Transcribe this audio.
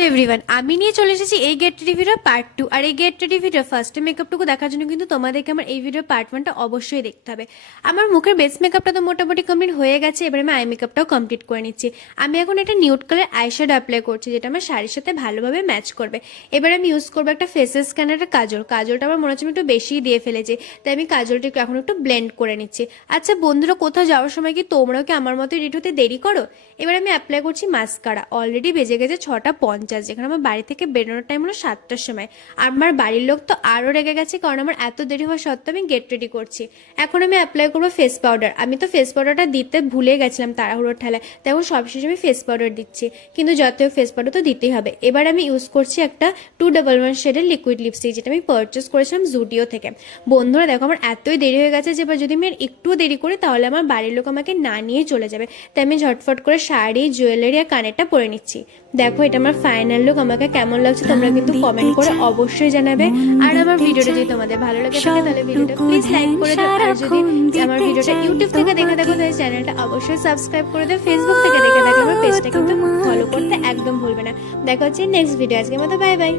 Hello everyone, আমি নিয়ে চলে এসেছি এই গেট রেডি ভিডিও পার্ট 2। আর এই গেট রেডি ভিডিও ফার্স্ট মেকআপটুকু দেখার জন্য কিন্তু তোমাদেরকে আমার এই ভিডিও পার্ট 1টা অবশ্যই দেখতে হবে। আমার মুখের বেস মেকআপটা তো মোটামুটি কমপ্লিট হয়ে গেছে, এবার আমি আই মেকআপটাও কমপ্লিট করে নিচ্ছি। আমি এখন একটা নিউড কালার আইশ্যাডো অ্যাপ্লাই করছি, যেটা আমার শাড়ির সাথে ভালোভাবে ম্যাচ করবে। এবার আমি ইউজ করবো একটা ফেসেস স্ক্যানারের কাজলটা আমার মনে হচ্ছে আমি একটু বেশিই দিয়ে ফেলেছি, তাই আমি কাজলটাকে এখন একটু ব্লেন্ড করে নিচ্ছি। আচ্ছা বন্ধুরা, কোথাও যাওয়ার সময় কি তোমরাও কি আমার মতো রেডি হতে দেরি করো? এবার আমি অ্যাপ্লাই করছি মাস্কারা। অলরেডি বেজে গেছে 6টা 50, যেখানে আমার বাড়ি থেকে বেরোনোর টাইম হলো 7টার সময়। আমার বাড়ির লোক তো আরও রেগে গেছে, কারণ আমার এত দেরি হওয়া সত্ত্বেও আমি গেট রেডি করছি। এখন আমি অ্যাপ্লাই করবো ফেস পাউডার। আমি তো ফেস পাউডারটা দিতে ভুলে গেছিলাম তাড়াহুড়োর ঠেলায়, তাই এখন সবশেষে আমি ফেস পাউডার দিচ্ছি, কিন্তু যতই ফেস পাউডার তো দিতেই হবে। এবার আমি ইউজ করছি একটা 211 শেডের লিকুইড লিপস্টিক, যেটা আমি পারচেস করেছিলাম জুডিও থেকে। বন্ধুরা দেখো, আমার এতই দেরি হয়ে গেছে যে এবার যদি আমি একটু দেরি করি তাহলে আমার বাড়ির লোক আমাকে না নিয়ে চলে যাবে, তাই আমি ঝটফট করে শাড়ি, জুয়েলারি আর কানেরটা পরে নিচ্ছি। দেখো এটা আমার ফাইনাল লুক। আমাকে কেমন লাগছে তোমরা কিন্তু কমেন্ট করে অবশ্যই জানাবে। আর আমার ভিডিওটা যদি তোমাদের ভালো লাগে থাকে তাহলে ভিডিওটা প্লিজ লাইক করে দাও। আর যদি আমার ভিডিওটা ইউটিউব থেকে দেখে থাকো তাহলে চ্যানেলটা অবশ্যই সাবস্ক্রাইব করে দাও। ফেসবুক থেকে দেখে থাকলে আমার পেজটা কিন্তু ফলো করতে একদম ভুলবে না। দেখা হচ্ছে নেক্সট ভিডিও। আজকের মতো বাই বাই।